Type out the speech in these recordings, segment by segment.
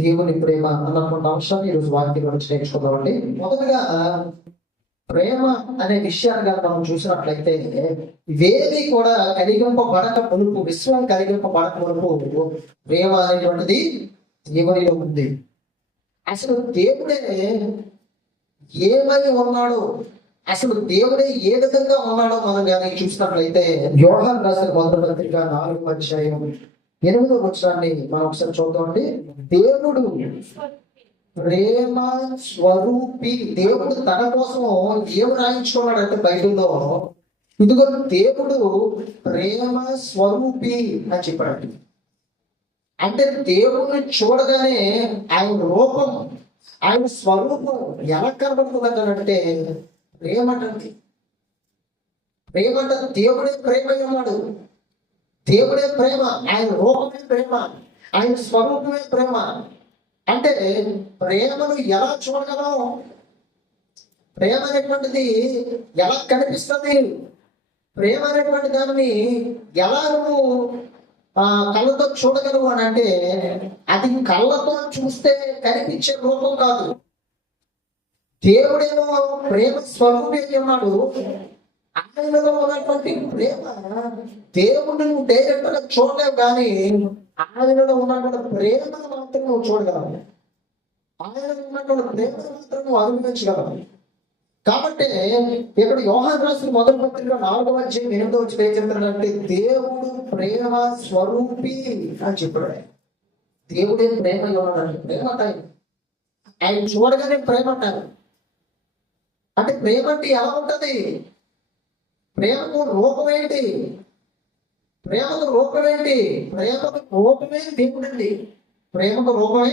దేవుని ప్రేమ అన్నటువంటి అంశాన్ని ఈరోజు వాక్యం గురించి నేర్చుకుందామండి. మొదటగా ప్రేమ అనే విషయాన్ని కనుక మనం చూసినట్లయితే, ఇవేది కూడా కలిగింపబడక మునుపు, విశ్వం కలిగింపబడక మునుపు ప్రేమ అనేటువంటిది దేవునిలో ఉంది. అసలు దేవుడే ఏమై ఉన్నాడో, అసలు దేవుడే ఏ విధంగా ఉన్నాడో మనం కానీ చూసినట్లయితే, యోహాను రాసిన మొదటి పత్రిక 4వ అధ్యాయం 8వ వచనాన్ని మనం ఒకసారి చూద్దామండి. దేవుడు ప్రేమ స్వరూపి. దేవుడు తన కోసం ఏమి రాయించుకున్నాడు అంటే బైబిల్లో, ఇదిగో దేవుడు ప్రేమ స్వరూపి అని చెప్పాడు. అంటే దేవుడిని చూడగానే ఆయన రూపం, ఆయన స్వరూపం ఎలా కనబడుతుంది అంటే ప్రేమ అంటుంది. ప్రేమ అంటే దేవుడే ప్రేమ ఉన్నాడు. దేవుడే ప్రేమ, ఆయన రూపమే ప్రేమ, ఆయన స్వరూపమే ప్రేమ. అంటే ప్రేమను ఎలా చూడగలం? ప్రేమ అనేటువంటిది ఎలా కనిపిస్తుంది? ప్రేమ అనేటువంటి దాన్ని ఎలా నువ్వు కళ్ళతో చూడగలవు అని అంటే, అది కళ్ళతో చూస్తే కనిపించే రూపం కాదు. దేవుడేమో ప్రేమ స్వరూపి ఉన్నాడు. ఆయనలో ఉన్నటువంటి ప్రేమ, దేవుడిని నువ్వు డైరెక్ట్ గా చూడలేవు, కానీ ఆయనలో ఉన్నటువంటి ప్రేమను మాత్రం నువ్వు చూడగలవు. ఆయనలో ఉన్నటువంటి ప్రేమను మాత్రం నువ్వు అనుభవించగలవు. కాబట్టి ఇక్కడ యోహాను రాసిన మొదటి పత్రిక 4వ అధ్యాయం 8వ వచనం ఏం చెప్తాడంటే, దేవుడు ప్రేమ స్వరూపి అని చెప్పాడు. దేవుడే ప్రేమ ఉన్నాడు. ప్రేమ అంటారు, ఆయన చూడగానే ప్రేమ అంటారు. అంటే ప్రేమ అంటే ఎలా ఉంటది? ప్రేమకు రూపం ఏంటి? ప్రేమకు రూపం ఏంటి? ప్రేమకు రూపమే దేవుడు అండి. ప్రేమకు రూపమే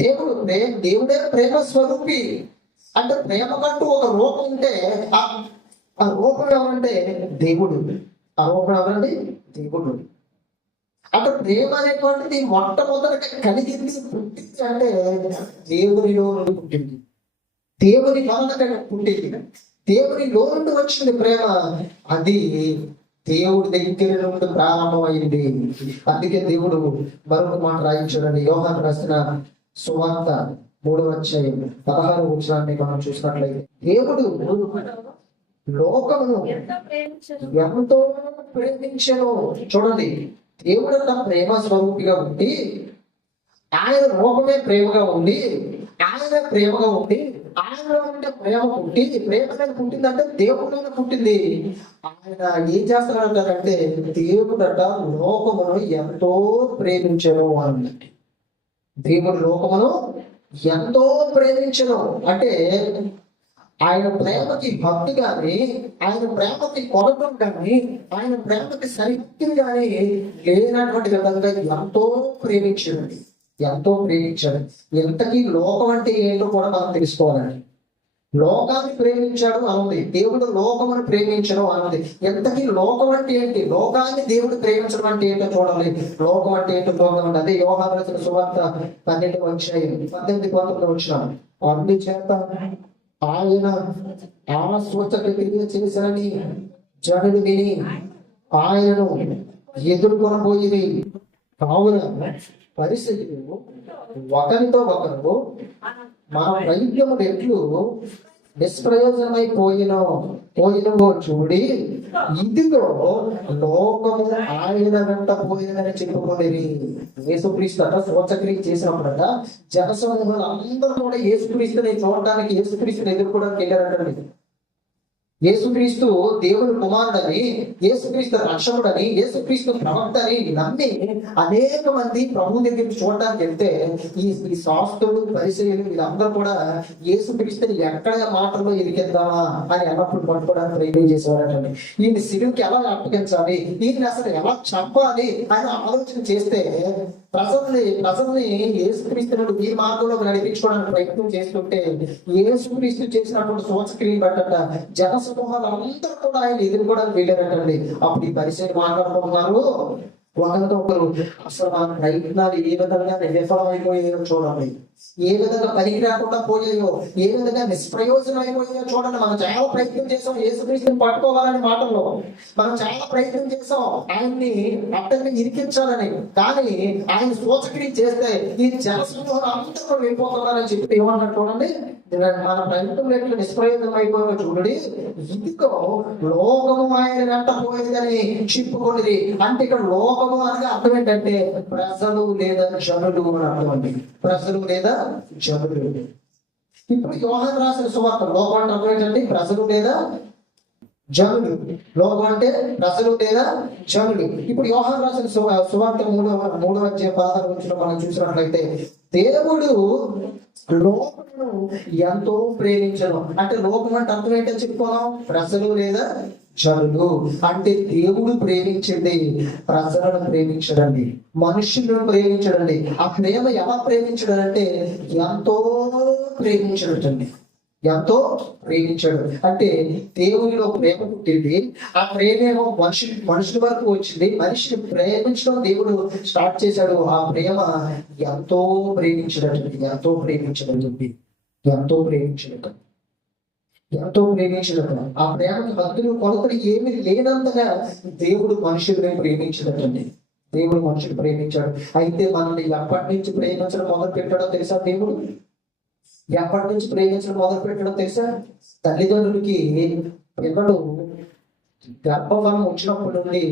దేవుడు. దేవుడే ప్రేమ స్వరూపి. అంటే ప్రేమకంటూ ఒక రూపం ఉంటే ఆ రూపం ఎవరంటే దేవుడు. ఆ రూపం ఎవరండి? దేవుడు. అంటే ప్రేమ అనేటువంటిది మొట్టమొదటిగా కలిగింది, పుట్టింది అంటే దేవునిలో నుండి పుట్టింది. దేవుని వలన పుట్టింది, దేవునిలో నుండి వచ్చింది ప్రేమ. అది దేవుడి దగ్గర నుండి ప్రారంభమైంది. అందుకే దేవుడు మరొక మాట రాయించాడని యోహాను రాసిన సువార్త 3వ అధ్యాయం 16వ వచనాన్ని మనం చూసినట్లయితే, దేవుడు లోకమును ఎంతో ప్రేమించెను. చూడండి, దేవుడు తన ప్రేమ స్వరూపిగా ఉండి, ఆయన రూపమే ప్రేమగా ఉండి, ఆయన ప్రేమగా ఉండి, ఆయనలో ఉంటే ప్రేమ పుట్టి, ప్రేమ అనేది పుట్టిందంటే దేవుడిలోనే పుట్టింది. ఆయన ఏం చేస్తున్నాడంటే, దేవుడట లోకమును ఎంతో ప్రేమించను అన్నట్టు. దేవుడు లోకమును ఎంతో ప్రేమించను అంటే ఆయన ప్రేమకి భక్తి కానీ, ఆయన ప్రేమకి కొరతం కానీ, ఆయన ప్రేమకి సరిహద్దులు కానీ లేనటువంటి విధంగా ఎంతో ప్రేమించాడు. ఎంతో ప్రేమించాడు. ఎంతకీ లోకం అంటే ఏంటో కూడా మనం తెలుసుకోవాలండి. లోకాన్ని ప్రేమించాడు అన్నది, దేవుడు లోకమును ప్రేమించడం అన్నది. ఎంతకీ లోకం అంటే ఏంటి? లోకాన్ని దేవుడు ప్రేమించడం అంటే ఏంటో చూడాలి. లోకం అంటే ఏంటో చూడాలి. అదే యోహాను రాసిన సువార్త 12వ అధ్యాయం 18-19 వచనాలు. అందుచేత ఆయన ఆ సూచక క్రియ చేశానని జనులు విని ఆయనను ఎదుర్కొనబోయి, కావున పరిస్థితులు ఒకరితో ఒకరు మన వైద్యములు ఎట్లు నిష్ప్రయోజనమైపోయినవో చూడి, ఇదిగో లోకము ఆయన వెంట పోయిందని చెప్పుకోలేని యేసుక్రీస్తు అట సూచక్రియ చేసినప్పుడట జనసమూహాలు అందరూ కూడా యేసుక్రీస్తుని చూడటానికి, యేసుక్రీస్తుని ఎదుర్కోవడానికి వెళ్ళారంటండి. యేసుక్రీస్తు దేవుని కుమారుడని, యేసుక్రీస్తు రక్షకుడని, యేసుక్రీస్తు ప్రవక్త అని నమ్మి అనేక మంది ప్రభు దగ్గరికి చూడడానికి వెళ్తే, ఈ శాస్త్రులు, పరిచయులు వీళ్ళందరూ కూడా యేసుక్రీస్తుని ఎక్కడ మాటల్లో ఇరికిద్దామా అని అన్నప్పుడు పట్టుకోవడానికి ప్రయత్నం చేసేవారటండి. ఈయన సిలువుకి ఎలా అప్పగించాలి, ఈయన అసలు ఎలా చంపాలి అని ఆలోచన చేస్తే, ప్రజల్ని యేసుక్రీస్తుని ఈ మార్గంలోకి నడిపించుకోవడానికి ప్రయత్నం చేస్తుంటే, యేసుక్రీస్తు చేసినటువంటి సూచక్రియలు బట్టట జనసమూహాలు అందరూ కూడా ఆయన ఎదుర్కోవడానికి వెళ్ళారటండి. అప్పుడు ఈ పరిచయం మాట్లాడుకుంటున్నారు ఒకరితో ఒకరు. అసలు మన ప్రయత్నాలు ఏ విధంగా విఫలమైపోయాయో చూడాలి. ఏ విధంగా పనికి రాకుండా పోయాయో, ఏ విధంగా నిష్ప్రయోజనం అయిపోయాయో చూడండి. మనం చాలా ప్రయత్నం చేసాం యేసుక్రీస్తుని పట్టుకోవాలని మాటల్లో, మనం చాలా ప్రయత్నం చేసాం ఆయన్ని అట్టని ఇరికించాలని. కానీ ఆయన సూచక్రియ చేస్తే ఈ జనసమూహం అందరూ వెళ్ళిపోతున్నారని చెప్పి ఏమన్నారు చూడండి. మన ప్రయత్నం ఎట్లు నిష్ప్రయోజనం అయిపోయాయో చూడండి. ఇదిగో లోకము ఆయన వెంట పోయేదని చెప్పుకొనిది. అంటే ఇక్కడ లోకము అనగా అర్థం ఏంటంటే ప్రజలు లేదా జనులు అని అర్థం అండి. ప్రజలు లేదా జనులు. ఇప్పుడు యోహాను రాసిన సువార్త లోకం అంటే అర్థం ఏంటంటే ప్రజలు లేదా జనులు. లోకం అంటే ప్రజలు లేదా జనులు. ఇప్పుడు యోహాను రాసిన సువార్త 3వ అధ్యాయం 16వ వచనం మనం చూసినట్లయితే, దేవుడు లోకమును ఎంతో ప్రేమించను. అంటే లోకం అంటే అర్థం ఏంటో చెప్పుకోదాం. ప్రజలు లేదా జనులు. అంటే దేవుడు ప్రేమించండి, ప్రజలను ప్రేమించడండి, మనుషులను ప్రేమించడండి. ఆ ప్రేమ ఎలా ప్రేమించడంటే ఎంతో ప్రేమించడండి, ఎంతో ప్రేమించాడు. అంటే దేవునిలో ప్రేమ పుట్టింది. ఆ ప్రేమేమో మనుషుల వరకు వచ్చింది. మనిషిని ప్రేమించడం దేవుడు స్టార్ట్ చేశాడు. ఆ ప్రేమ ఎంతో ప్రేమించడండి, ఎంతో ప్రేమించడండి, ఎంతో ప్రేమించడం, ఎంతో ప్రేమించడం. ఆ ప్రేమకి హద్దులు కొలతలు ఏమి లేనంతగా దేవుడు మనుషుల్ని ప్రేమించడండి. దేవుడు మనుషులు ప్రేమించాడు. అయితే మనల్ని ఎప్పటి నుంచి ప్రేమించడం మొదలు పెట్టాడో తెలుసా? దేవుడు ఎప్పటి నుంచి ప్రేమించడం మొదలు పెట్టడం తెలుసా? తల్లిదండ్రులకి పిల్లలు గర్భఫలం వచ్చినప్పటి నుండి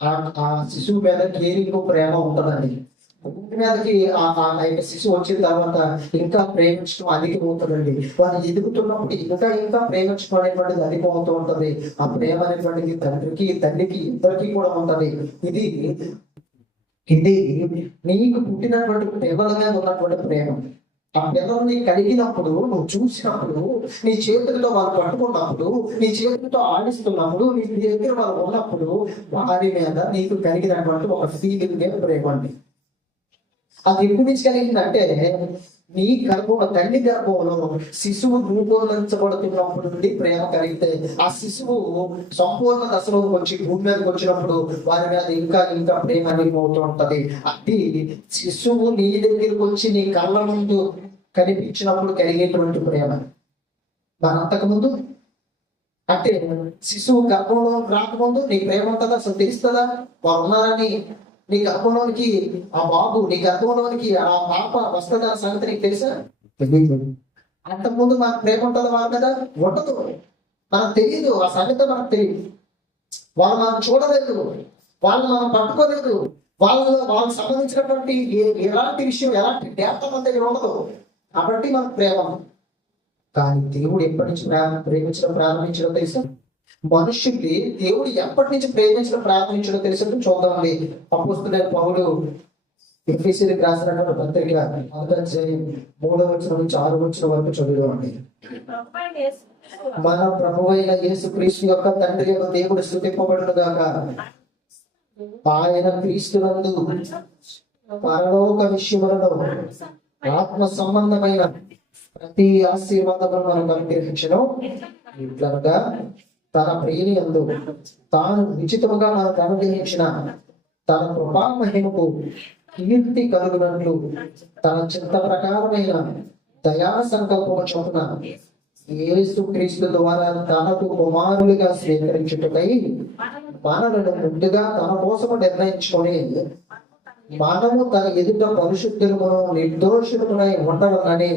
ఆ శిశువు మీద కేరింగ్ ప్రేమ ఉంటుందండి. భూమి మీదకి ఆ శిశువు వచ్చిన తర్వాత ఇంకా ప్రేమించడం అధికమవుతుందండి. వాళ్ళు ఎదుగుతున్నప్పుడు ఇంకా ప్రేమించడం అనేటువంటిది అధికమవుతూ ఉంటది. ఆ ప్రేమ అనేటువంటిది తండ్రికి తల్లికి ఇద్దరికి కూడా ఉంటది. ఇది నీకు పుట్టినటువంటి పిల్లల మీద ఉన్నటువంటి ప్రేమ. ఆ పిల్లల్ని కలిగినప్పుడు, నువ్వు చూసినప్పుడు, నీ చేతులతో వాళ్ళు పట్టుకున్నప్పుడు, నీ చేతులతో ఆడిస్తున్నప్పుడు, నీ దగ్గర వాళ్ళు ఉన్నప్పుడు వారి మీద నీకు కలిగినటువంటి ఒక ఫీలింగ్ ప్రేమండి. అది ఎప్పుడు నుంచి కలిగిందంటే నీ గర్భంలో, తల్లి గర్భంలో శిశువు రూపొందించబడుతున్నప్పుడు నుండి ప్రేమ కలిగితే, ఆ శిశువు సంపూర్ణ దశలోకి వచ్చి భూమి మీదకి వచ్చినప్పుడు వారి మీద ఇంకా ప్రేమ అనిపోతూ ఉంటది. అది శిశువు నీ దగ్గరికి వచ్చి నీ కళ్ళ ముందు కనిపించినప్పుడు కలిగేటువంటి ప్రేమ. మన అంతకుముందు అంటే శిశువు గర్భంలో రాకముందు నీ ప్రేమ ఉంటుందా? అసలు తెలుస్తుందా వారు ఉన్నారని? నీ గర్భంలోనికి ఆ బాబు, నీ గర్భంలోనికి ఆ పాప వస్తుందా సంగతి నీకు తెలుసా? అంతకుముందు మనకు ప్రేమ ఉంటుందా వాళ్ళ మీద? ఉండదు. మనకు తెలియదు. ఆ సంగతి మనకు తెలియదు. వాళ్ళు మనం చూడలేదు, వాళ్ళు మనం పట్టుకోలేదు, వాళ్ళకి సంబంధించినటువంటి ఎలాంటి విషయం, ఎలాంటి డేటా మన దగ్గర ఉండదు. కాబట్టి మనకు ప్రేమ. కానీ దేవుడు ఎప్పటి నుంచి ప్రేమించడం ప్రారంభించడం తెలుసా? మనుషుల్ని దేవుడు ఎప్పటి నుంచి ప్రేమించడం ప్రారంభించడం తెలుసా? చూద్దామండి. అపోస్తలుడైన పౌలు ఎఫెసీయులకు రాసినటువంటి పత్రిక 1వ అధ్యాయం 3వ వచనం నుంచి 6వ వచనం వరకు చదువుదామండి. మన ప్రభువైన యేసుక్రీస్తు యొక్క తండ్రి యొక్క దేవుడు స్తుతింపబడును గాక. ఆయన క్రీస్తునందు పరలోక విషయములలో ఆత్మ సంబంధమైన ప్రతి ఆశీర్వాదమును మనం అనుగ్రహించను. ఇట్లనగా తన ప్రియుని యందు తాను నిశ్చితముగా మనకు అనుగ్రహించిన తన కృపా మహిమకు కీర్తి కలుగునట్లు తన చిత్త ప్రకారమైన దయా సంకల్పము చొప్పున యేసుక్రీస్తు ద్వారా తనకు కుమారులుగా స్వీకరించుటకై మనలను ముందుగా తన కోసము నిర్ణయించుకొని మనము తన ఎదుట పరిశుద్ధులను నిర్దోషులమునై ఉండవలని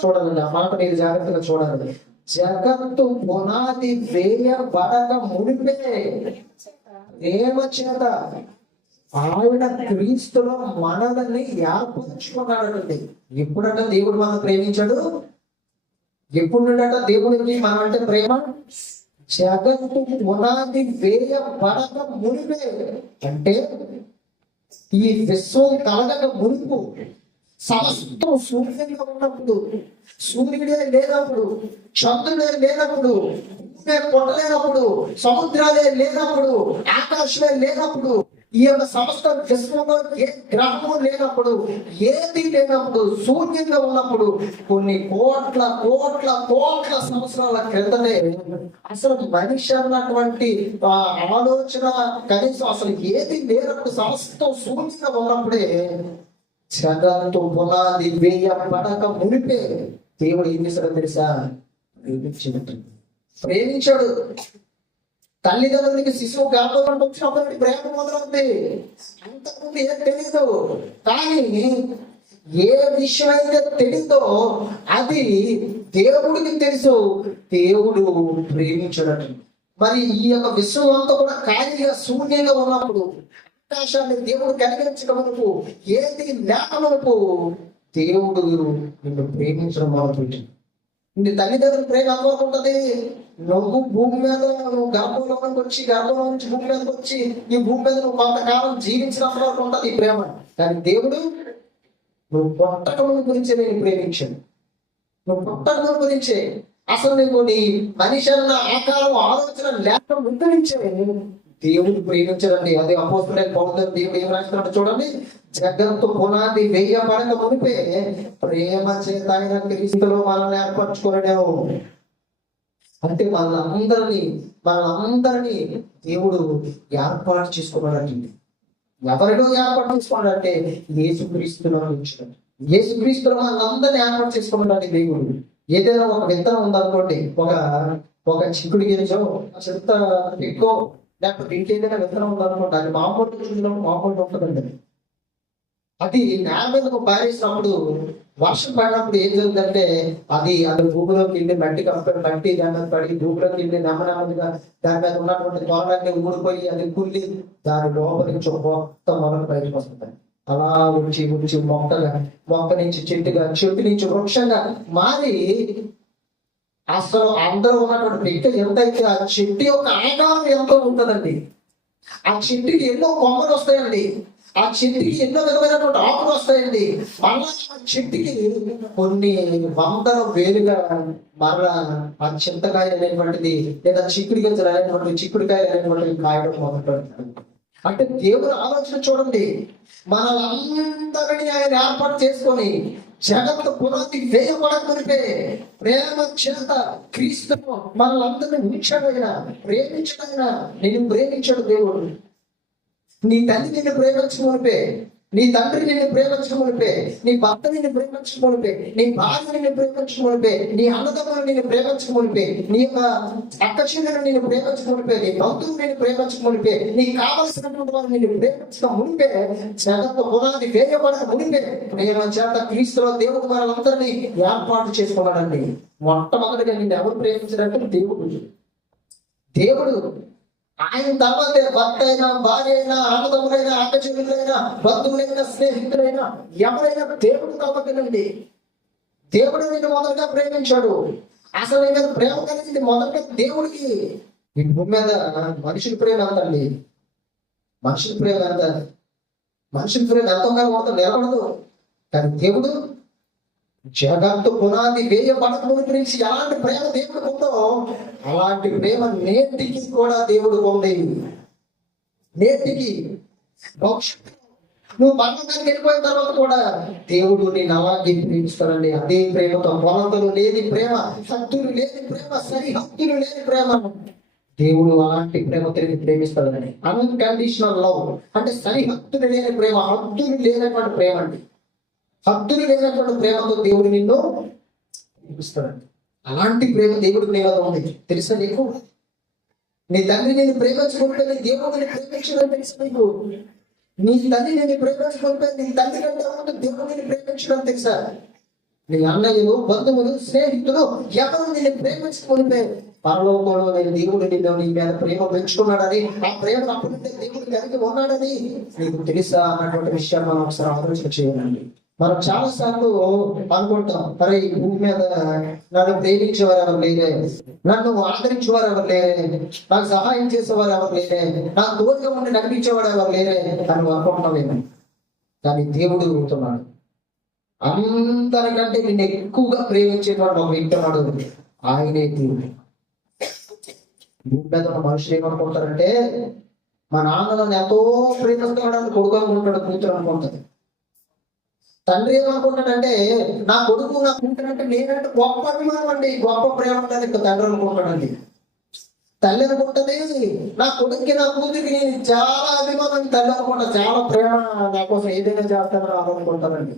చూడాలి. ఆ మాట మీరు జాగ్రత్తగా చూడాలి. జగత్తు పునాది వేయబడక మునిపే ప్రేమ చేత ఆయన క్రీస్తులో మనల్ని ఏర్పరచుకున్నాడండి. ఎప్పుడట దేవుడు మనం ప్రేమించాడు? ఎప్పుడు నుండట దేవుడికి మనం అంటే ప్రేమ? జగత్తు పునాది వేయబడక మునిపే, అంటే ఈ విశ్వం కలగక మునుపు, సమస్తం శూన్యంగా ఉన్నప్పుడు, సూర్యుడే లేనప్పుడు, చంద్రుడే లేనప్పుడు, భూమి పొట్టలేనప్పుడు, సముద్రాలే లేనప్పుడు, ఆకాశమే లేనప్పుడు, ఈ యొక్క సమస్త విశ్వంలో ఏ గ్రహము లేనప్పుడు, ఏది లేనప్పుడు, శూన్యంగా ఉన్నప్పుడు, కొన్ని కోట్ల కోట్ల కోట్ల సంవత్సరాల క్రితమే అసలు మనిషి అన్నటువంటి ఆలోచన కనీసం అసలు ఏది లేనప్పుడు, సమస్తం శూన్యంగా ఉన్నప్పుడే జగత్తు పునాది వేయబడక మునిపే దేవుడు ఏం చేశాడో తెలుసా? ప్రేమించాడు. తల్లిదండ్రులకి శిశువు గర్భంలో వచ్చినప్పుడు ప్రేమ మొదలవుతుంది. అంతకుముందు ఏం తెలీదు. కానీ ఏ విషయం అయితే తెలీదో అది దేవుడికి తెలుసు. దేవుడు ప్రేమించాడట. మరి ఈ యొక్క విశ్వం అంతా కూడా ఖాళీగా శూన్యంగా ఉన్నప్పుడు ఆకాశాన్ని దేవుడు కలిగించడమనుకు ఏది లేకమనుకు దేవుడు నిన్ను ప్రేమించడం మొదలుపెట్టింది. నీ తల్లిదండ్రుల ప్రేమ ఎంతవరకు ఉంటుంది? నువ్వు భూమి మీద నువ్వు గర్భంలోకి వచ్చి గర్భంలో నుంచి భూమి మీదకి వచ్చి ఈ భూమి మీద నువ్వు కొంతకాలం జీవించినంత వరకు ఉంటుంది ఈ ప్రేమ. కానీ దేవుడు నువ్వు పుట్టకమును గురించే నేను ప్రేమించాను. నువ్వు పుట్టకమును గురించే అసలు నీకు నీ మనిషి అన్న ఆకారం ఆలోచన లేక ముందరించే దేవుడు ప్రేమించడండి. అదే అపోస్తులైన పౌలు దేవుడు ఏం రాస్తున్నాడు చూడండి. జగత్తు పునాది వేయబడక మునిపే ప్రేమ చేత ఆయన క్రీస్తులో మనల్ని ఏర్పరచుకోలేము. అంటే మనందరినీ దేవుడు ఏర్పాటు చేసుకున్నాడండి. ఎవరిలో ఏర్పాటు చేసుకోవాలంటే యేసుక్రీస్తులో ఉంచడం. యేసుక్రీస్తులో మనందరినీ ఏర్పాటు చేసుకోమన్నాడు దేవుడు. ఏదైనా ఒక విత్తనం ఉందనుకోండి, ఒక చిక్కుడు గింజో చెత్త ఎక్కువ లేకపోతే ఇంకేదైనా విత్తనం ఉందనుకోండి, అది మామూలు ఉంటుందండి. అది నేల మీదకు పారేసినప్పుడు వర్షం పడినప్పుడు ఏం జరుగుతుందంటే అది భూమిలోకి వెళ్ళి మట్టి దాని మీద పడి భూమిలోకి వెళ్ళి నెమ్మదిగా దాని మీద ఉన్నటువంటి తోటలన్నీ ఊడిపోయి అది కుళ్ళి దాని లోపల నుంచి మొత్తం మొదలు బయటకు వస్తుంది. అలా వచ్చి మొక్క నుంచి చెట్టు నుంచి వృక్షంగా మారి అసలు అందరూ ఉన్నటువంటి వ్యక్తి ఎంతైతే ఆ చెట్టు యొక్క ఆకారం ఎంతో ఉంటుందండి. ఆ చెట్టుకి ఎన్నో కొమ్మలు వస్తాయండి. ఆ చెట్టుకి ఎన్నో విధమైనటువంటి ఆకులు వస్తాయండి. మళ్ళా ఆ చెట్టుకి కొన్ని వందల వేలుగా మరలా ఆ చింతకాయ అనేటువంటిది లేదా చిక్కుడుకాయ అనేటువంటిది కాయడం మొదలుపెడతాడు. అంటే దేవుడు ఆలోచన చూడండి. మనలందరినీ ఆయన ఏర్పాటు చేసుకొని జగత్తు పునాది వేయబడకమునిపే ప్రేమ చేత క్రీస్తును మనలందరినీ ఉంచాడైనా ప్రేమించడైనా. నేను ప్రేమించాడు దేవుడు. నీ తల్లి నిన్ను ప్రేమించమునిపే, నీ తండ్రి నిన్ను ప్రేమించమునిపే, నీ భర్త నిన్ను ప్రేమించమునిపే, నీ భార్య నిన్ను ప్రేమించమునిపే, నీ అన్నదమ్ములు నిన్ను ప్రేమించమునిపే, నీ యొక్క అక్క చెల్లెలు నిన్ను ప్రేమించమునిపే, నీ బంధువులు నిన్ను ప్రేమించమునిపే, నీకు కావలసినటువంటి వారు నిన్ను ప్రేమించడం మునిపే జగత్తు పునాది వేయబడక మునిపే ప్రేమ చేత క్రీస్తులో దేవుడు మనలందరినీ ఏర్పాటు చేసుకున్నాడండి. మొట్టమొదటిగా నిన్ను ఎవరు ప్రేమించారంటే దేవుడు. ఆయన తర్వాతే భర్త అయినా, భార్య అయినా, అన్నదమ్ములైనా, అక్క చెల్లెలైనా, బంధువులైనా, స్నేహితులైనా ఎవరైనా దేవుడు కాబట్టినండి. దేవుడు నిన్ను మొదటగా ప్రేమించాడు. అసలు నీ మీద ప్రేమ కలిగింది మొదటగా దేవుడికి. ఈ భూమి మీద మనుషుల ప్రేమ ఎంతండి? మనుషుల ప్రేమ ఎంతో కాలం నిలబడదు. కానీ దేవుడు జగత్తు పునాది వేయబడక గురించి ఎలాంటి ప్రేమ దేవుడికి ఉందో అలాంటి ప్రేమ నేటికి కూడా దేవుడికి ఉంది. నేటికి నువ్వు పర్వతానికి వెళ్ళిపోయిన తర్వాత కూడా దేవుడు నేను అలాగే ప్రేమిస్తానండి. అదే ప్రేమతో కొలతలు లేని ప్రేమ, హద్దులు లేని ప్రేమ, సరిహద్దులు లేని ప్రేమ. దేవుడు అలాంటి ప్రేమ తిరిగి ప్రేమిస్తాడని. అన్కండిషనల్ లవ్ అంటే సరిహద్దులు లేని ప్రేమ, హద్దులు లేనటువంటి ప్రేమ అండి. హద్దులు లేనటువంటి ప్రేమతో దేవుడు నిన్ను ప్రేమిస్తాడండి. అలాంటి ప్రేమ దేవుడికి నీ వద్ద ఉంది. తెలుసా నీకు? నీ తండ్రి నేను ప్రేమించుకుంటే నీ దేవుడు నేను ప్రేమించడం తెలుసు నీకు? నీ తల్లి నేను ప్రేమించుకుంటే నీ తల్లి కంటే ముందు దేవుడు నేను ప్రేమించడం తెలుసా? నీ అన్నయ్యలు, బంధువులు, స్నేహితులు ఎవరు నేను ప్రేమించుకుంటే పరలోకంలో నేను దేవుడు నిన్ను నీ మీద ప్రేమ పెంచుకున్నాడని, ఆ ప్రేమ అప్పుడు దేవుడు కలిగి ఉన్నాడని నీకు తెలుసా అన్నటువంటి విషయాన్ని మనం ఒకసారి ఆలోచన చేయాలండి. మనం చాలా సార్లు అనుకుంటాం, అరే ఈ భూమి మీద నన్ను ప్రేమించేవారు ఎవరు లేరే, నన్ను ఆదరించేవారు ఎవరు లేరే, నాకు సహాయం చేసేవారు ఎవరు లేరే, నాకు తోడుగా ఉండి నడిపించేవాడు ఎవరు లేరే అని అనుకుంటున్నావేమో. కానీ దేవుడు చెబుతున్నాడు, అందరికంటే నిన్ను ఎక్కువగా ప్రేమించేవాడు ఒక వ్యక్తి ఉన్నాడు, ఆయనే దేవుడు. భూమి మీద ఉన్న మనుషులు ఏమనుకుంటారంటే మా నాన్న నన్ను ఎంతో ప్రేమిస్తున్నాడు, కొడుకు అనుకుంటాడు, కూతురు అనుకుంటుంది. తండ్రి ఏమనుకుంటాడంటే నా కొడుకు నా కూతురంటే నేనంటే గొప్ప అభిమానం అండి, గొప్ప ప్రేమ ఉంటుంది తండ్రి అనుకుంటాడండి. తల్లి అనుకుంటది నా కొడుక్కి నా కూతురికి నేను చాలా అభిమానం, తల్లి అనుకుంటా చాలా ప్రేమ, నా కోసం ఏదైనా చేస్తానని అనుకుంటానండి.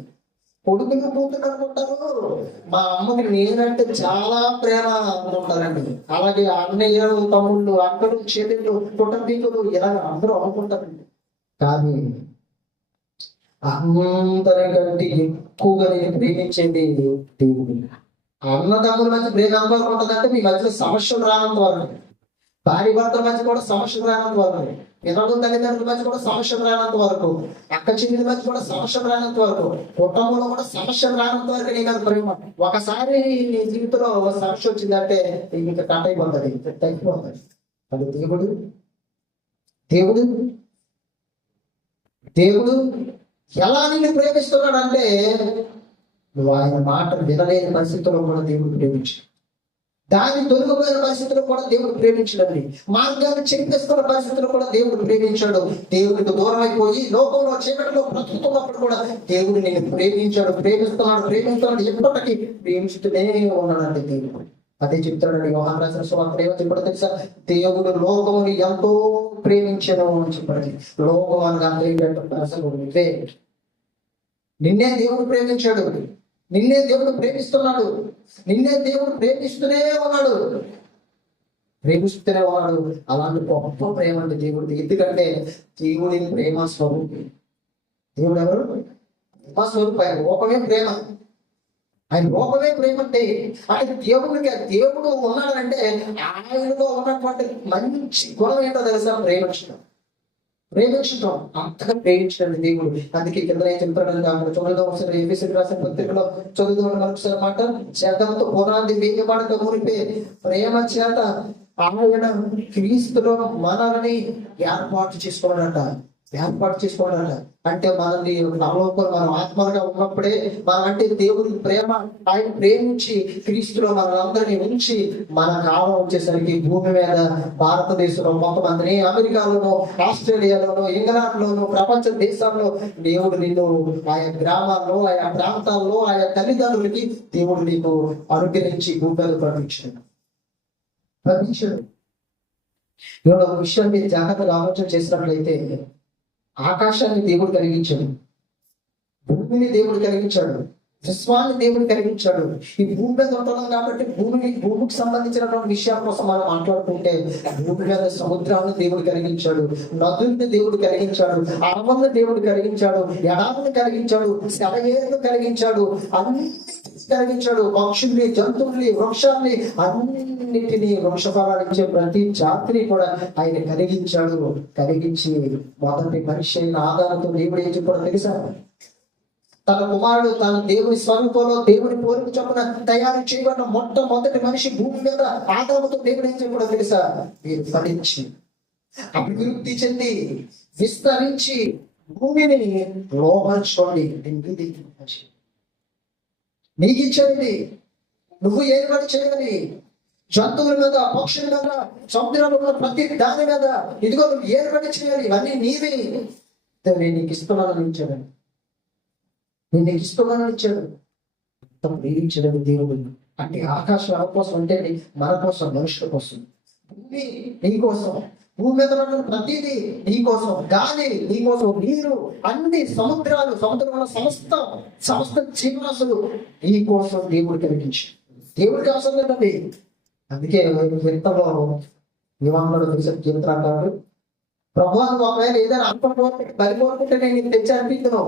కొడుకుని కూతురు అనుకుంటారు, మా అమ్మకి నేనంటే చాలా ప్రేమ అనుకుంటారండి. అలాగే అన్నయ్యలు, తమ్ముళ్ళు, అక్కలు, చెల్లెళ్ళు, కుటుంబీకులు ఇలా అందరూ అనుకుంటారండి. కానీ అందరికంటే ఎక్కువగా నేను ప్రేమించేది దేవుడు. అన్నదమ్ముల మధ్య ప్రేమ ఎంతవరకు ఉంటుందంటే మీ మధ్యలో సమస్యలు రానంత వరకు, భార్య భర్తల మధ్య కూడా సమస్యలు రానంత వరకు, పిల్లలు తల్లిదండ్రుల మధ్య కూడా సమస్యలు రానంత వరకు, అక్క చెల్లెల మధ్య కూడా సమస్యలు రానంత వరకు, కుటుంబంలో కూడా సమస్యలు రానంత వరకు నేను ప్రేమ. ఒకసారి నీ జీవితంలో సమస్య వచ్చిందంటే ఇంకా కట్ అయిపోతుంది, తగ్గిపోతుంది. అది దేవుడు దేవుడు దేవుడు ఎలా నిన్ను ప్రేమిస్తున్నాడంటే నువ్వు ఆయన మాటలు వినలేని పరిస్థితుల్లో కూడా దేవుడు ప్రేమించాడు. దాన్ని తొలగిపోయిన పరిస్థితుల్లో కూడా దేవుడు ప్రేమించడండి. మార్గాన్ని చెరిపిస్తున్న పరిస్థితుల్లో కూడా దేవుడు ప్రేమించాడు. దేవుడికి దూరం అయిపోయి లోకంలో చీకటిలో బ్రతుకుతున్నప్పుడు కూడా దేవుడు నేను ప్రేమించాడు, ప్రేమిస్తున్నాడు, ఎప్పటికీ ప్రేమిస్తూనే ఉన్నాడండి దేవుడు. అదే చెప్తాడండి యోహాను రాసిన సువార్త ఏమో చెప్పాడో తెలుసా? దేవుడు లోకముని ఎంతో ప్రేమించను అని చెప్పండి. లోకం అనగా అసలు నువ్వే. నిన్నే దేవుడు ప్రేమించాడు, నిన్నే దేవుడు ప్రేమిస్తున్నాడు, నిన్నే దేవుడు ప్రేమిస్తూనే ఉన్నాడు. అలాంటి గొప్ప ప్రేమ అంటే దేవుడిది. ఎందుకంటే దేవుడి ప్రేమ స్వరూపి. దేవుడు ఎవరు? ప్రేమ స్వరూపి. ఆయన లోకమే ప్రేమ, ఆయన లోకమే ప్రేమ. అంటే ఆయన దేవుడు ఉన్నాడంటే ఆయనలో ఉన్నటువంటి మంచి గుణం ఏంటో తెలుసా? ప్రేమించడం అంతగా ప్రేమించండి దేవుడు. అందుకే కింద చెప్తాడు, చదువుదాం ఒకసారి ఏబిసి రాసిన పత్రికలో చదువుదాం ఒకసారి మాట. శతంతో పునాది వేయబడక మునిపే ప్రేమ చేత ఆయన క్రీస్తులో మనల్ని ఏర్పాటు చేసుకోవాలట. అంటే మనల్ని నమ్మకం, మనం ఆత్మగా ఉన్నప్పుడే మనం అంటే దేవుడి ప్రేమ, ఆయన ప్రేమించి క్రీస్తులో మనలందరినీ ఉంచి మన కాలం వచ్చేసరికి భూమి మీద భారతదేశంలో కొంతమందిని, అమెరికాలోనూ, ఆస్ట్రేలియాలోనూ, ఇంగ్లాండ్లోనూ, ప్రపంచ దేశాల్లో దేవుడు నిన్ను ఆయా గ్రామాల్లో, ఆయా ప్రాంతాల్లో, ఆయా తల్లిదండ్రులకి దేవుడు నీకు అనుగ్రహించి భూమి మీద పంపించాడు. ఇవాళ ఒక విషయం మీరు జాగ్రత్తగా ఆలోచన చేసినట్లయితే, ఆకాశాన్ని దేవుడు కలిగించాడు, భూమిని దేవుడు కలిగించాడు, విశ్వాన్ని దేవుడు కలిగించాడు. ఈ భూమి మీద ఉంటున్నాం కాబట్టి భూమికి సంబంధించినటువంటి విషయాల కోసం మనం మాట్లాడుకుంటే, భూమి మీద సముద్రాన్ని దేవుడు కలిగించాడు, నదుల్ని దేవుడు కలిగించాడు, అడవులను దేవుడు కలిగించాడు, ఎడాలను కలిగించాడు, సెలయేరును కలిగించాడు, అన్ని కలిగించాడు, పక్షుల్ని, జంతువుల్ని, వృక్షాన్ని, అన్నిటినీ వృక్షఫలాలు ఇచ్చే ప్రతి జాతిని కూడా ఆయన కలిగించి మొదటి మనిషి అయిన ఆధారంతో దేవుడు ఏం చెప్పాడో తెలుసా? తన కుమారుడు తన దేవుని స్వరూపంలో దేవుని పోలిక చొప్పున తయారు చేయబడిన మొట్టమొదటి మనిషి భూమి మీద ఆదాముతో దేవుడు ఏం చెప్పాడో తెలుసా? మీరు ఫలించి అభివృద్ధి చెంది విస్తరించి భూమిని లోపరచుకోండి. నీకు ఇచ్చేది నువ్వు ఏర్పాటు చేయాలి. జంతువుల మీద, పక్షుల మీద, సముద్రంలో ఉన్న ప్రతి దాని మీద ఇదిగో నువ్వు ఏర్పాటు చేయాలి. ఇవన్నీ నీవే. నేను నీకు ఇస్తున్నానని ఇచ్చాడు. ప్రేమించడం దేవుడు. అంటే ఆకాశం మన కోసం, అంటే మన కోసం, మనుషుల కోసం. భూమి నీకోసం, భూమి మీద ప్రతిదీ నీకోసం, గాలి నీకోసం, నీరు, అన్ని సముద్రంలో సమస్త జీవరాశులు నీకోసం దేవుడు కలిగించి. దేవుడికి అవసరం లేదండి. అందుకే ఎంతలో వివాహంలో తెలిసిన జీవితాలు, ప్రభుత్వం ఒకవేళ ఏదైనా అనుకోకపోతే బలి కోరుకుంటే నేను తెచ్చి అనిపించను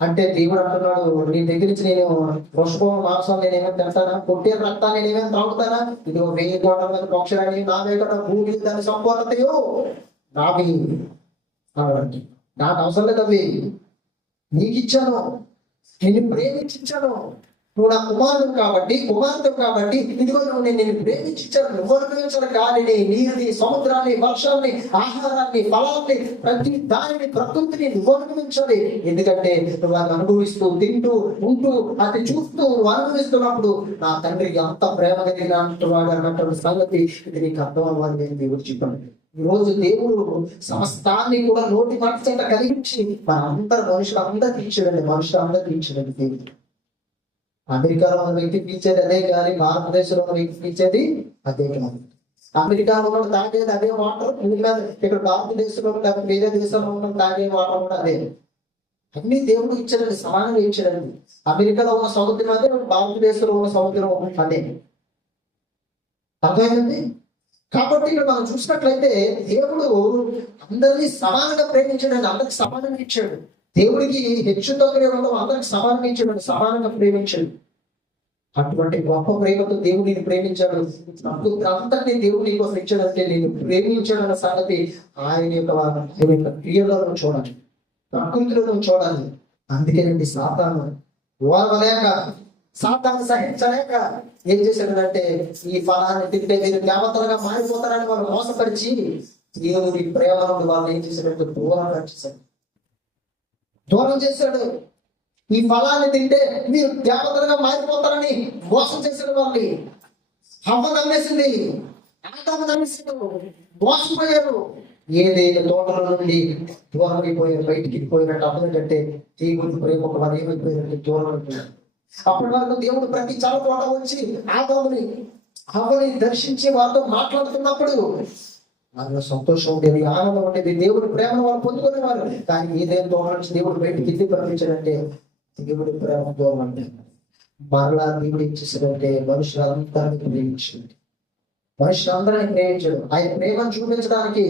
అంటే, దేవుడు అంటున్నాడు, నీ దగ్గర నుంచి నేను పశుభూమ మాంసం నేనేమో తింటానా, కొట్టే రక్తాన్ని నేనేమో తాగుతానా? ఇది 1000 కోట్ల మంది పక్షులని, 40 కోట్ల భూమి దాని సంపూర్ణతయో నావి కాబట్టి నాకు అవసరం లేదు. అవి నీకు ఇచ్చాను, నేను ప్రేమించాను. నువ్వు నా కుమార్తె కాబట్టి ఇదిగో నువ్వు నేను ప్రేమించాను. నువ్వు అనుభవించిన గాలిని, నీరుని, సముద్రాన్ని, వర్షాన్ని, ఆహారాన్ని, ఫలాన్ని, ప్రతి దానిని, ప్రకృతిని నువ్వు అనుభవించాలి. ఎందుకంటే నువ్వు అది అనుభవిస్తూ, తింటూ, ఉంటూ, అది చూస్తూ, నువ్వు అనుభవిస్తున్నప్పుడు నా తండ్రికి అంత ప్రేమ కలిగినవాడు అన్నటువంటి సంగతి ఇది నీకు అర్థం అవ్వాలి అని దేవుడు చెప్పండి. ఈ రోజు దేవుడు సమస్తాన్ని కూడా నోటి మాట చేత కలిగించి మనుషులందరికీ ఇచ్చాడండి దేవుడు. అమెరికాలో ఉన్న వ్యక్తి పిలిచేది అదే కానీ భారతదేశంలో ఉన్న వ్యక్తి పిలిచేది అదే కాదు. అమెరికాలో ఉన్న తాగేది అదే వాటర్, ఇంకా ఇక్కడ భారతదేశంలో లేకపోతే వేరే దేశంలో ఉన్న తాగే వాటర్ కూడా అదే. అన్ని దేవుడు ఇచ్చాడండి, సమానంగా ఇచ్చాడండి. అమెరికాలో ఉన్న సముద్రం అదే, భారతదేశంలో ఉన్న సముద్రం అదే. అర్థమైందండి. కాబట్టి ఇక్కడ మనం చూసినట్లయితే దేవుడు అందరినీ సమానంగా ప్రేమించాడు, అందరికి సమానంగా ఇచ్చాడు. దేవుడికి హెచ్చు తగ్గులే ఉండవు, అందరికి సమానంగా ఇచ్చాడు, సమానంగా ప్రేమించాడు. అటువంటి గొప్ప ప్రేమతో దేవుడు నేను ప్రేమించాడు, అంతటినీ దేవుడు నీ కోసం ఇచ్చాడంటే నేను ప్రేమించాడు అన్న సంగతి ఆయన యొక్క క్రియలో చూడాలి, ప్రకృతిలో చూడాలి. అందుకేనండి సాతాను ఓర్వలేక, సాతాను సహించలేక ఏం చేశాడంటే ఈ ఫలాన్ని తింటే మీరు దేవతలుగా మారిపోతారని వాళ్ళు మోసపరిచి దేవుడి ప్రేమ నుండి వాళ్ళు ఏం చేశాడంటే దూరం చేశాడు. ఈ ఫలాన్ని తింటే మీరు దేవతలుగా మారిపోతారని మోసం చేశాడు వాళ్ళని. హవ్వ నమ్మేసింది, ఆదాము నమ్మేసింది, మోసపోయారు. ఏదైనా తోటల నుండి దూరం అయిపోయారు, బయటికి వెళ్ళిపోయినట్టు. అర్థమేంటంటే దేవుడి ప్రేమ ఒక వాళ్ళు ఏమైపోయారంటే దూరం అయిపోయారు. అప్పటి వరకు దేవుడు ప్రతి చోట తోట వచ్చి ఆదాముని హవ్వని దర్శించి వారితో మాట్లాడుతున్నప్పుడు అందులో సంతోషం ఉండేది, ఆనందం ఉండేది, దేవుడి ప్రేమను వాళ్ళు పొందుకునేవారు. కానీ ఏదైనా దూరం నుంచి దేవుడు బయటికి ఎత్తి పంపించాడంటే దేవుడి ప్రేమ దూరం అంటే మరలా దేవుడు ఏం చేశాడంటే మనుషులందరినీ ప్రేమించాడు, మనుషులందరినీ ప్రేమించాడు. ఆయన ప్రేమను చూపించడానికి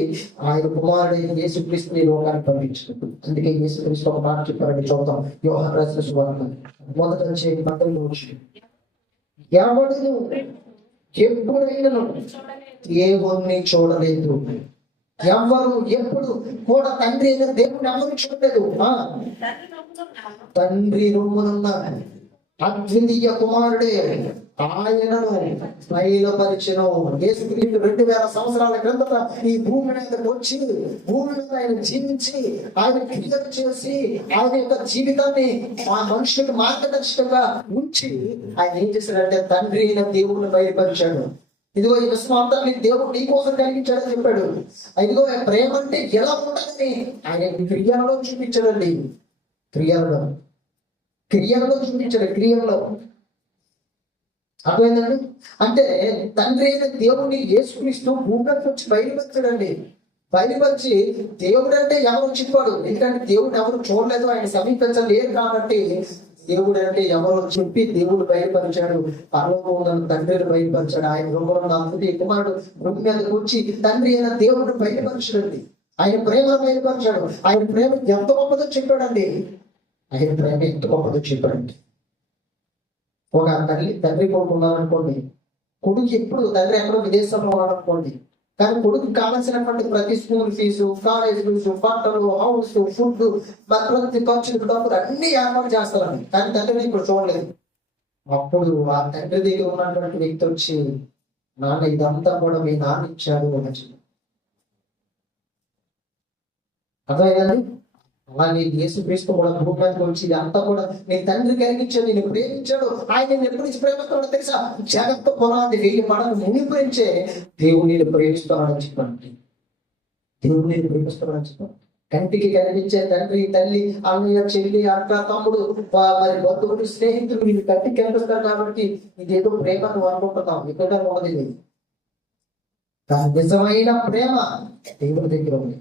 ఆయన కుమారుడైన యేసుక్రీస్తుని లోకానికి పంపించాడు. అందుకే యేసుక్రీస్తు ఒక మాట చెప్పారండి, చూద్దాం. యోహాను రాసిన సువార్త 1:19 ఎవడును ఎప్పుడైనా దేవుణ్ణి చూడలేదు, ఎవరు ఎప్పుడు కూడా తండ్రి అయిన దేవుని ఎవరు చూడలేదు. తండ్రి రొమ్మునున్న అద్వితీయ కుమారుడే ఆయనను బయలుపరిచెను. యేసుక్రీస్తు 2000 సంవత్సరాల క్రిందట ఈ భూమి మీదకి వచ్చి భూమి మీద ఆయన జీవించి ఆయన క్రియలు చేసి ఆయన యొక్క జీవితాన్ని ఆ మనుషులకు మార్గదర్శకంగా ఉంచి ఆయన ఏం చేశాడంటే తండ్రి అయిన దేవుడిని బయలుపరిచాడు. ఇదిగో ఈ విశ్వాంతాన్ని దేవుడు నీ కోసం కలిగించాడని చెప్పాడు. ఇదిగో ప్రేమ అంటే ఎలా ఉండాలని ఆయన క్రియలలో చూపించాడండి. క్రియలలో చూపించాడు, క్రియల్లో. అర్థమైందండి. అంటే తండ్రి అయిన దేవుడిని యేసుక్రీస్తు భూమిలోకి వచ్చి బయలుపరిచాడండి. బయలుపరిచి దేవుడు అంటే ఎవరు చెప్పాడు, ఎందుకంటే దేవుడు ఎవరు చూడలేదు, ఆయన సమీపించలేరు. కాబట్టి దేవుడు అంటే ఎవరో చెప్పి దేవుడు బయలుపరిచాడు. పరలోకం తండ్రిని బయలుపరిచాడు. ఆయన రూపంలో అద్భుత కుమారుడు భూమి మీదకి వచ్చి తండ్రి అయిన దేవుడు బయలుపరిచాడండి. ఆయన ప్రేమను బయలుపరిచాడు. ఆయన ప్రేమ ఎంత గొప్పదో చెప్పాడండి. ఆయన ప్రేమ ఎంత గొప్పదో చెప్పాడండి. ఒక తండ్రి కొడుకు ఉన్నారనుకోండి, కొడుకు ఎప్పుడు తండ్రి ఎక్కడో విదేశంలో ఉన్నారనుకోండి, కానీ కొడుకు కావాల్సినటువంటి ప్రతి స్కూల్ ఫీజు, కాలేజ్ ఫీజు, బట్టలు, హౌస్, ఫుడ్, ప్రతి ఖర్చులు, డబ్బులు అన్ని ఏర్పాటు చేస్తారండి. కానీ తండ్రిని ఇప్పుడు చూడలేదు. అప్పుడు ఆ తండ్రి దగ్గర ఉన్నటువంటి వ్యక్తి వచ్చి, నాన్న ఇదంతా కూడా మీ నాన్న ఇచ్చాడు అని. అర్థమైందండి. అలాగే యేసుక్రీస్తు కూడా భూమి మీదకి వచ్చి ఇదంతా కూడా నేను తండ్రి కలిగించాడు, నేను ప్రేమించాడు. ఆయన ఎప్పుడు నుంచి ప్రేమిస్తాడో తెలుసా? జగత్తు పునాది 1000 మడలు మునిపించే దేవుని ప్రేమిస్తాడని చెప్పండి. దేవుని ప్రేమిస్తాడని చెప్పండి. కంటికి కనిపించే తండ్రి, తల్లి, అన్నయ్య, చెల్లి, అక్క, తమ్ముడు, మరి బంధువులు, స్నేహితులు వీళ్ళు కంటికి కనిపిస్తారు. కాబట్టి ఇదేదో ప్రేమను అనుకుంటున్నాం, ఇక్కడ ఉన్నది లేదు. నిజమైన ప్రేమ దేవుడి దగ్గర ఉంది.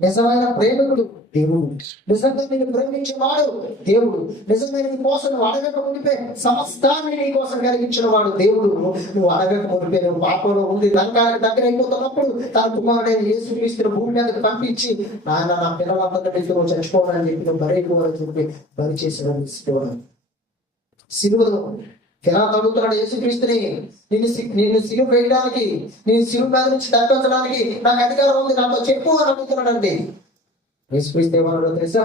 నిజమైన ప్రేమికుడు దేవుడు. నిజంగా నేను ప్రేమించేవాడు దేవుడు. నిజంగా నీ కోసం నువ్వు అడగక మునిపే సమస్తాన్ని నీ కోసం కలిగించిన వాడు దేవుడు. నువ్వు అడగక మునిపే నువ్వు పాపంలో ఉంది రంగానికి దగ్గర అయిపోతున్నప్పుడు తన కుమారుడైన యేసుక్రీస్తుని భూమి మీదకి పంపించి నాయన నా పిల్లలందరినీ నువ్వు చచ్చిపోవాలని చెప్పి నువ్వు బరైపోవాలని చెప్పి బరి చేసిన సిలువలో ఎలా తగ్గుతున్నాడు యేసుక్రీస్తుని. నేను సిలువ వేయడానికి, నేను సిలువ మీద నుంచి తప్పించడానికి నాకు అధికారం ఉంది, నాతో చెప్పు అని అడుగుతున్నాడండి. యేసుక్రీస్తు ఏమన్నాడో తెలుసా?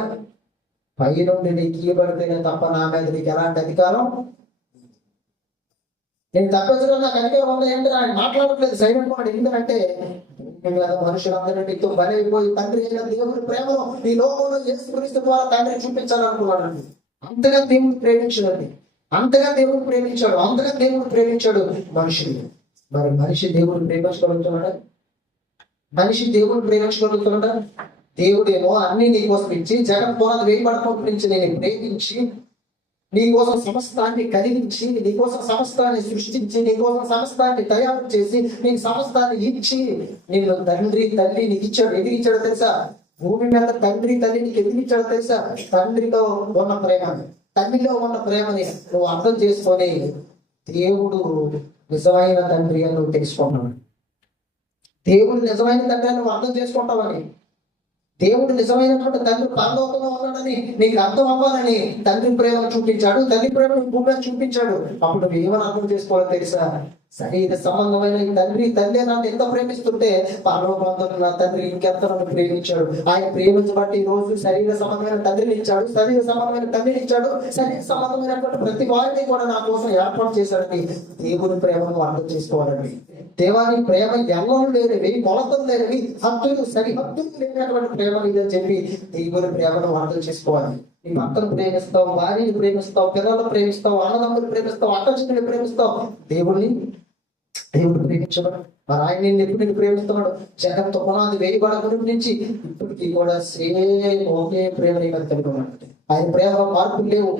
పై నుండి నీకు ఇవ్వబడితేనే తప్ప నా మీద నీకు ఎలాంటి అధికారం, నేను తప్పించడం నాకు అధికారం ఉంది ఏంటి ఆయన మాట్లాడట్లేదు, సైలెంట్ మాట. ఎందుకంటే మనుషులందరూ నీతో బలైపోయి తండ్రి అయిన దేవుడి ప్రేమను ఈ లోకంలో యేసుక్రీస్తు ద్వారా తండ్రి చూపించాలనుకున్నాడండి. అంతగా దేవుడు ప్రేమించాడండి, అంతగా దేవుడు ప్రేమించాడు, అంతగా దేవుడు ప్రేమించాడు మనుషులు. మరి మనిషి దేవుడు ప్రేమించగలుగుతున్నాడా? మనిషి దేవుడు ప్రేమించగలుగుతున్నాడా? దేవుడేమో అన్ని నీ కోసం ఇచ్చి జగన్ పునాది వేయబడకుండా నుంచి నేను ప్రేమించి నీ కోసం సమస్తాన్ని కలిగించి, నీ కోసం సమస్తాన్ని సృష్టించి, నీ కోసం సమస్తాన్ని తయారు చేసి, నీకు సమస్తాన్ని ఇచ్చి, నేను తండ్రి తల్లి నీకు ఇచ్చాడు. ఎందుకు ఇచ్చాడో తెలుసా? భూమి మీద తండ్రి తల్లి నీకు ఎందుకు ఇచ్చాడో తెలుసా? తండ్రిలో ఉన్న ప్రేమ, తల్లిలో ఉన్న ప్రేమని నువ్వు అర్థం చేసుకొని దేవుడు నిజమైన తండ్రి అని నువ్వు తెలుసుకున్నావు. దేవుడు నిజమైన తండ్రి అని నువ్వు అర్థం చేసుకుంటావని, దేవుడు నిజమైనటువంటి తండ్రి పరలోకంలో ఉన్నాడని నీకు అర్థం అవ్వాలని తండ్రి ప్రేమను చూపించాడు, తల్లి ప్రేమను భూమిని చూపించాడు. అప్పుడు నువ్వు ఏమని అర్థం చేసుకోవాలో తెలుసా? శరీర సంబంధమైన తండ్రి తల్లి నన్ను ఎంత ప్రేమిస్తుంటే పరలోకంలో నా తండ్రి ఇంకెంత నన్ను ప్రేమించాడు. ఆయన ప్రేమించబట్టి ఈ రోజు శరీర సంబంధమైన తండ్రిని ఇచ్చాడు, శరీర సంబంధమైన తండ్రిని ఇచ్చాడు, శరీర సంబంధమైనటువంటి ప్రతి వారిని కూడా నా కోసం ఏర్పాటు చేశాడని దేవుని ప్రేమను అర్థం చేసుకోవాలండి. దేవాని ప్రేమ ఎన్నో లేనివి, కొలతలు లేనివి, హద్దులు సరిహద్దులు లేనటువంటి ప్రేమ ఇదని చెప్పి దేవుని ప్రేమను అర్థం చేసుకోవాలి. నీ భర్తను ప్రేమిస్తావు, భార్యని ప్రేమిస్తావు, పిల్లలను ప్రేమిస్తావు, అన్నదమ్ములు ప్రేమిస్తావు, అక్కచెల్లిని ప్రేమిస్తావు. దేవుడు ప్రేమించబడు. మరి ఆయన నిన్ను ఎప్పుడు నిన్ను ప్రేమిస్తున్నాడు? జగత్తు పునాది వేయబడ నుంచి ఇప్పటికీ కూడా సేమ్ ఒకే ప్రేమ కలిగి ఉన్నాడు. ఆయన ప్రేమలో మార్పులు లేవు,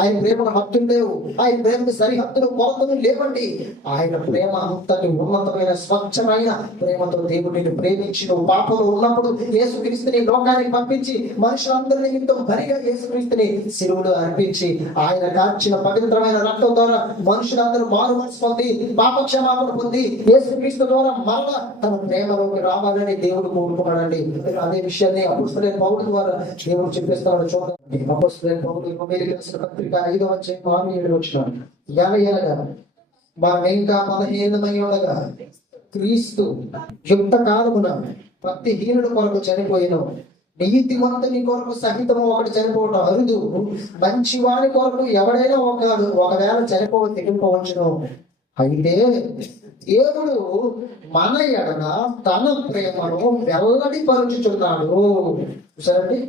ఆయన ప్రేమకు హద్దులు లేవు, ఆయన ప్రేమకు సరిహద్దులు కొలతలు లేవండి. ఆయన ప్రేమ అంతటి ఉన్నతమైన స్వచ్ఛమైన ప్రేమతో దేవుడిని ప్రేమించి, నువ్వు పాపంలో ఉన్నప్పుడు యేసుక్రీస్తుని లోకానికి పంపించి మనుషులందరి నిమిత్తం బలిగా యేసుక్రీస్తుని శిలువలో అర్పించి ఆయన కార్చిన పవిత్రమైన రక్తం ద్వారా మనుషులందరూ మారు మనసు పొంది పాపక్షమాపణ పొంది యేసుక్రీస్తు ద్వారా మరల తన ప్రేమలోకి రావాలని దేవుడు కోరుకున్నాడండి. అదే విషయాన్ని అపోస్తలుడైన పౌలు ద్వారా దేవుడు చెప్పేస్తున్నాడు. చూడండి, అపోస్తలుడైన పౌలు పత్రిక 5వ అధ్యాయం 6-7 వచనాలు. ఎలయనగా మనం ఇంకా బలహీనమై ఉండగా క్రీస్తు యుక్త కాలమున భక్తిహీనుడు కొరకు చనిపోయిన, నీతిమంతుని కొరకు సహితము ఒకటి చనిపోవటం అరుదు, మంచివాని కొరకు ఎవడైనా ఒకవేళ చనిపోవ తెగింపవచ్చును. అయితే దేవుడు మన ఎడల తన ప్రేమను వెల్లడిపరుచుచున్నాడు. చూసారండి,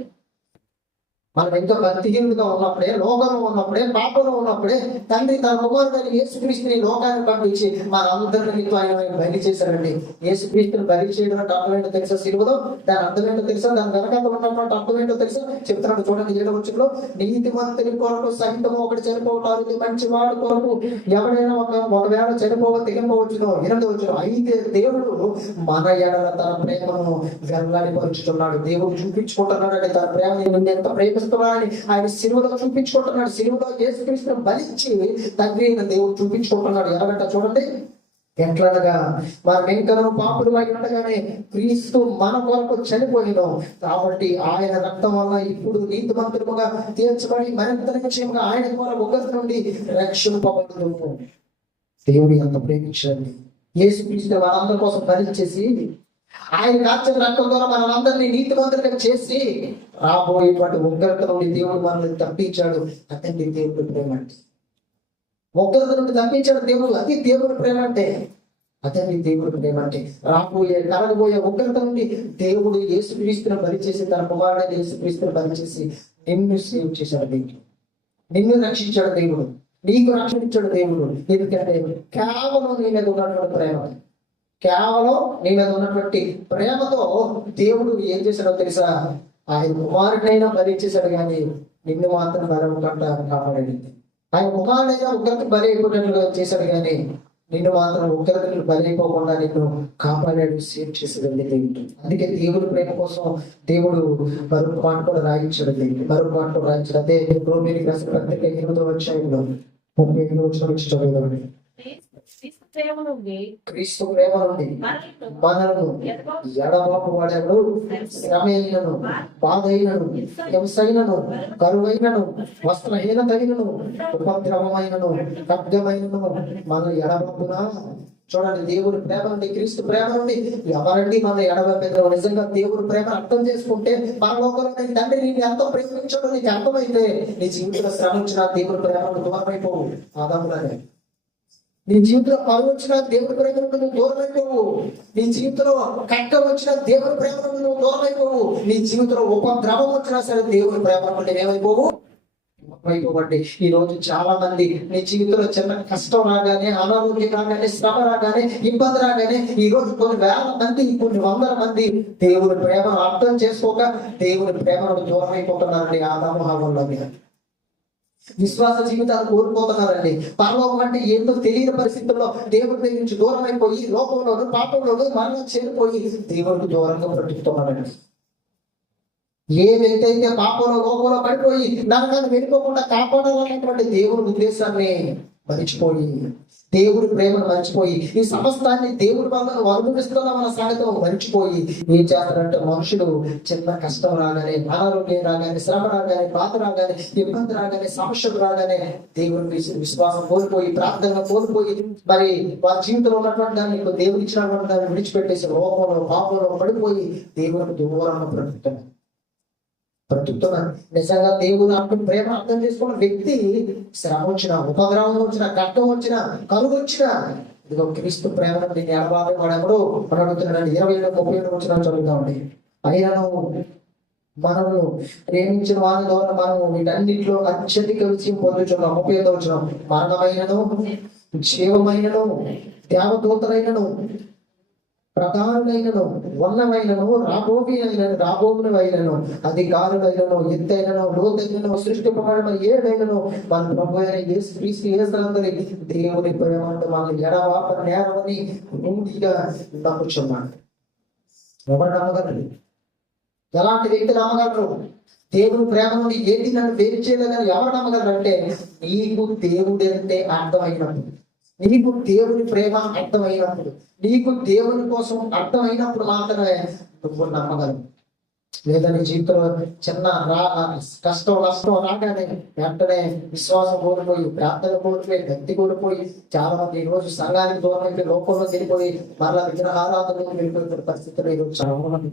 మనం ఇంకా భక్తిహీనులుగా ఉన్నప్పుడే, లోకంలో ఉన్నప్పుడే, పాపంలో ఉన్నప్పుడే తండ్రి తన కుమారుడైన యేసుక్రీస్తుని లోకాన్ని పంపించి మనందరినీ ఆయన బలి చేశారండి. యేసుక్రీస్తుని బలి చేయడం అంటే అర్థం ఏంటో తెలుసా? సిలువలో దాని అర్థం ఏంటో తెలుసా? దాని వెనకాల ఉన్నటువంటి అర్థం ఏంటో తెలుసా? చెప్తున్నాడు చూడండి 7వ వచనంలో, నీతిమంతుని కొరకు సహితము ఒకటి చనిపోవటానికి, మంచివాడి కొరకు ఎవడైనా ఒకవేళ తెగింపవచ్చును. 8వ వచనం, అయితే దేవుడు మన ఎడల తన ప్రేమను వెల్లడిపరుచుతున్నాడు. దేవుడు చూపించుకుంటున్నాడు అంటే తన ప్రేమ ఎంత ప్రేమిస్తున్నాడని ఆయన సిలువలో చూపించుకుంటున్నాడు. సిలువలో యేసుక్రీస్తుని బలించి తండ్రి అయిన దేవుడు చూపించుకుంటున్నాడు. ఎలాగంట చూడండి, ఎట్లనగా మనం ఇంకనూ పాపులమై ఉండగానే క్రీస్తు మన కొరకు చనిపోయిన, కాబట్టి ఆయన రక్తం వల్ల ఇప్పుడు నీతిమంతులుగా తీర్చబడి మరింత నిశ్చయంగా ఆయన ద్వారా ఉగ్రత నుండి రక్షింపబడును. దేవుడు ఎంత ప్రేమించండి. యేసుక్రీస్తు మనందరి కోసం బలించేసి ఆయన కార్చిన రక్తం ద్వారా మనందరినీ నీతిమంతులుగా చేసి రాబోయేటువంటి ఉగ్రత నుండి దేవుడు మనల్ని తప్పించాడు. అతన్ని దేవుడి ప్రేమ అంటే, ఉగ్రత నుండి తప్పించాడు దేవుడు. అది దేవుడి ప్రేమ అంటే, అతన్ని దేవుడి ప్రేమ అంటే. కలగబోయే ఉగ్రత నుండి దేవుడు యేసుక్రీస్తుని బలి చేసి, తన కుమారుడైన యేసుక్రీస్తుని బలి చేసి నిన్ను సేవ్ చేశాడు దేవుడు, నిన్ను రక్షించాడు దేవుడు, నీకు రక్షించాడు దేవుడు. ఎందుకంటే కేవలం నీ మీద ఉన్నటువంటి ప్రేమ, కేవలం నీ మీద ఉన్నటువంటి ప్రేమతో దేవుడు ఏం చేశాడో తెలుసా? ఆయన కుమారుడైనా బలి చేశాడు, కానీ నిన్ను మాత్రం బలవకుండా కాపాడాడు. ఆయన కుమారుడైనా ఉగ్రత బలి అయిపోయినట్లుగా చేశాడు, కానీ నిన్ను మాత్రం ఉగ్రతను బలి అయిపోకుండా నిన్ను కాపాడాడు, సేవ్ చేశాడు దేవుడు. అందుకే దేవుడి ప్రేమ కోసం దేవుడు మరొక మాట కూడా రాయించాడు. మరొక మాట కూడా రాయించాడు. అదే రోమీయులకు రాసిన పత్రిక 8వ అధ్యాయంలో 38వ వచనం నుంచి చదువుదామండి. క్రీస్తు ప్రేమ నుండి మనలను ఎడబాపు వాడెవడు శ్రమైనను, బాధైనను, హింసైనను, కరువైనను, వస్త్రహీనతైనను, ఉపద్రవమైనను, ఖడ్గమైనను మన ఎడబాపునా. చూడండి, దేవుడి ప్రేమ నుండి, క్రీస్తు ప్రేమ నుండి ఎవరండి మన ఎడబాపేదో? నిజంగా దేవుడి ప్రేమ అర్థం చేసుకుంటే పరలోకంలో నీ తండ్రి నేను ఎంతో ప్రేమించడం నీకు అర్థమైతే నీ జీవితంలో శ్రమ వచ్చిన దేవుడి ప్రేమను దూరమైపోవు. ఆదాములానే నీ జీవితంలో పరువు వచ్చిన దేవుడి ప్రేమ నుండి నువ్వు దూరం అయిపోవు. నీ జీవితంలో కష్టం వచ్చిన దేవుడి ప్రేమ నుండి నువ్వు దూరం అయిపోవు. నీ జీవితంలో ఉపద్రవం వచ్చినా సరే దేవుడి ప్రేమ నుండి ఏమైపోవు, అయిపోవండి. ఈ రోజు చాలా మంది నీ జీవితంలో చిన్న కష్టం రాగానే, అనారోగ్యం రాగానే, శ్రమ రాగానే, ఇబ్బంది రాగానే ఈ రోజు కొన్ని వేల మంది, కొన్ని వందల మంది దేవుడి ప్రేమను అర్థం చేసుకోక దేవుడి ప్రేమను దూరం అయిపోతున్నారండి. ఆదాము హవ్వల మీద విశ్వాస జీవితాలు కోల్పోతున్నారండి. పరలోకం అంటే ఏంటో తెలియని పరిస్థితుల్లో దేవుడి దగ్గర నుంచి దూరం అయిపోయి లోకంలోను పాపంలోను మరణం చేరిపోయి దేవుడికి దూరంగా బ్రతుకుతున్నారండి. ఏ వ్యక్తి అయితే పాపంలో లోకంలో పడిపోయి నరకాన్ని వెళ్ళిపోకుండా కాపాడాలనేటువంటి దేవుడి ఉద్దేశాన్ని మరిచిపోయి, దేవుడి ప్రేమను మర్చిపోయి, ఈ సమస్తాన్ని దేవుడి వల్ల అనుభవిస్తున్నామన్న సంగతి మర్చిపోయి ఏం చేస్తారంటే మనుషులు చిన్న కష్టం రాగానే, అనారోగ్యం రాగానే, శ్రమ రాగానే, బాధ రాగానే, ఇబ్బంది రాగానే, సమస్యలు రాగానే దేవుడి విశ్వాసం కోల్పోయి, ప్రార్థన కోల్పోయి, మరి వారి జీవితంలో ఉన్నటువంటి దాన్ని దేవుడు ఇచ్చినటువంటి దాన్ని విడిచిపెట్టేసి లోకంలో పాపంలో పడిపోయి దేవుడికి దూరంగా బ్రతుకుతున్నాను. నిజంగా దేవుడు అంటున్న ప్రేమ అర్థం చేసుకున్న వ్యక్తి శ్రమ వచ్చిన, ఉపద్రవం వచ్చిన, కష్టం వచ్చిన, కలుగు వచ్చిన ఇదిగో క్రీస్తు ప్రేమ దీన్ని ఎడబాబే వాడెవడు అని అడుగుతున్నాడు. 20-30 వచ్చిన చదువుతామండి. అయినను మనము ప్రేమించిన వారి ద్వారా మనము వీటన్నిటిలో అత్యధిక విజయం పొందుతున్నాం. 30 వచ్చిన మరణమైనను, జీవమైనను, దేవదూతలైనను, ప్రధానులైనను, ఉన్నవైనను, రాబోవునవైనను, అధికారులైనను, ఎత్తైనను, లోతైనను, సృష్టింపబడిన ఏదైనను మన ప్రభు అయిన యేసుక్రీస్తు యేసునందరి దేవుని ప్రేమను మనం ఎడవాప నేరమని రూఢిగా నమ్ముచున్నాడు. ఎవరు నమ్మగలరు? ఎలాంటి వ్యక్తి నమ్మగలరు? దేవుని ప్రేమ నుండి ఏది నన్ను వేరు చేయలేదని ఎవరు నమ్మగలరు? అంటే నీకు దేవుడు అంటే అర్థమైనప్పుడు, నీకు దేవుని ప్రేమ అర్థమైనప్పుడు, నీకు దేవుని కోసం అర్థమైనప్పుడు మాత్రమే నువ్వు నమ్మగలవు. లేదా నీ జీవితంలో చిన్న కష్టం నష్టం రాగానే వెంటనే విశ్వాసం కోల్పోయి, ప్రార్థన కోల్పోయి, భక్తి కోల్పోయి చాలా మంది ఈరోజు సంఘానికి దూరం అయిపోయి లోకంలో వెళ్ళిపోయి మరలా విగ్రహారాధనకు వెళ్ళిపోయిన పరిస్థితుల్లో ఈరోజు చాలా మంది.